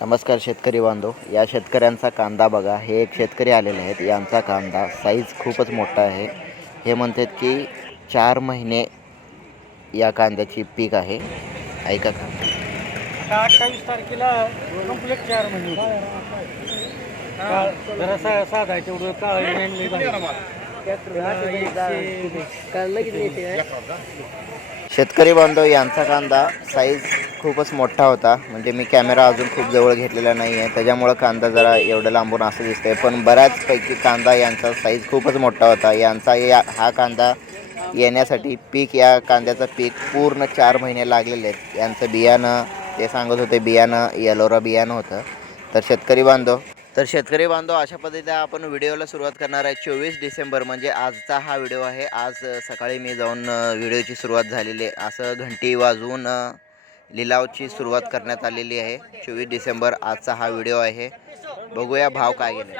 नमस्कार शेतकरी बांधव. या शेतकऱ्यांचा कांदा बघा. हे एक शेतकरी आलेले आहेत. यांचा कांदा साईज खूपच मोठा आहे. हे म्हणतात की चार महिने या कांद्याची पीक आहे. ऐका का? अठ्ठावीस तारखेला कंप्लीट चार महिने जरा सा साधा आहे तेवढं काळ मेनली शेतकरी बांधव यांचा कांदा साईज खूपच मोठा होता. म्हणजे मी कॅमेरा अजून खूप जवळ घेतलेला नाही आहे त्याच्यामुळं कांदा जरा एवढं लांबून असं दिसतंय. पण बऱ्याचपैकी कांदा यांचा साईज खूपच मोठा होता. यांचा या हा कांदा येण्यासाठी पीक या कांद्याचं पीक पूर्ण चार महिने लागलेले आहेत. यांचं बियाणं ते सांगत होते बियाणं येलोरा बियाणं होतं. तर शेतकरी बांधव तर शेतकरी बांधव अशा पद्धतीने आपण व्हिडिओला सुरुवात करणार आहे. चोवीस डिसेंबर म्हणजे आजचा हा व्हिडिओ आहे. आज सकाळी मी जाऊन व्हिडिओची सुरुवात झालेली आहे. असं घंटी वाजवून लिलावची सुरुवात करण्यात आलेली आहे. चोवीस डिसेंबर आजचा हा व्हिडिओ आहे. बघूया भाव काय गेले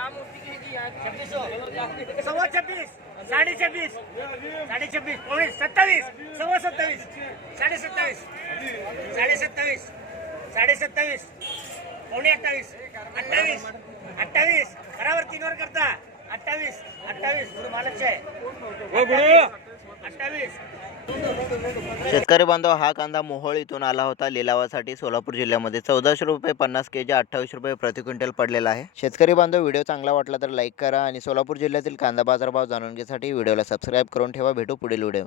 सव्वा छब्बीस साडे छब्बीस साडे छब्बीस सत्तावीस सव्वा सत्तावीस साडे सत्तावीस साडे सत्तावीस साडे सत्तावीस अठ्ठावीस अठ्ठावीस अठ्ठावीस बराबर तीन वर करता अठ्ठावीस अठ्ठावीस गुरु महालक्ष आहे शेतकरी बांधव हा कांदा मोहोळ इथून आला होता. लिलावासाठी सोलापूर जिल्ह्यामध्ये चौदाशे रुपये पन्नास के जी अठ्ठावीस रुपये प्रति क्विंटल पडलेला आहे. शेतकरी बांधव व्हिडिओ चांगला वाटला तर लाईक करा आणि सोलापूर जिल्ह्यातील कांदा बाजारभाव जाणून घेण्यासाठी व्हिडिओला सबस्क्राईब करून ठेवा. भेटू पुढील व्हिडिओ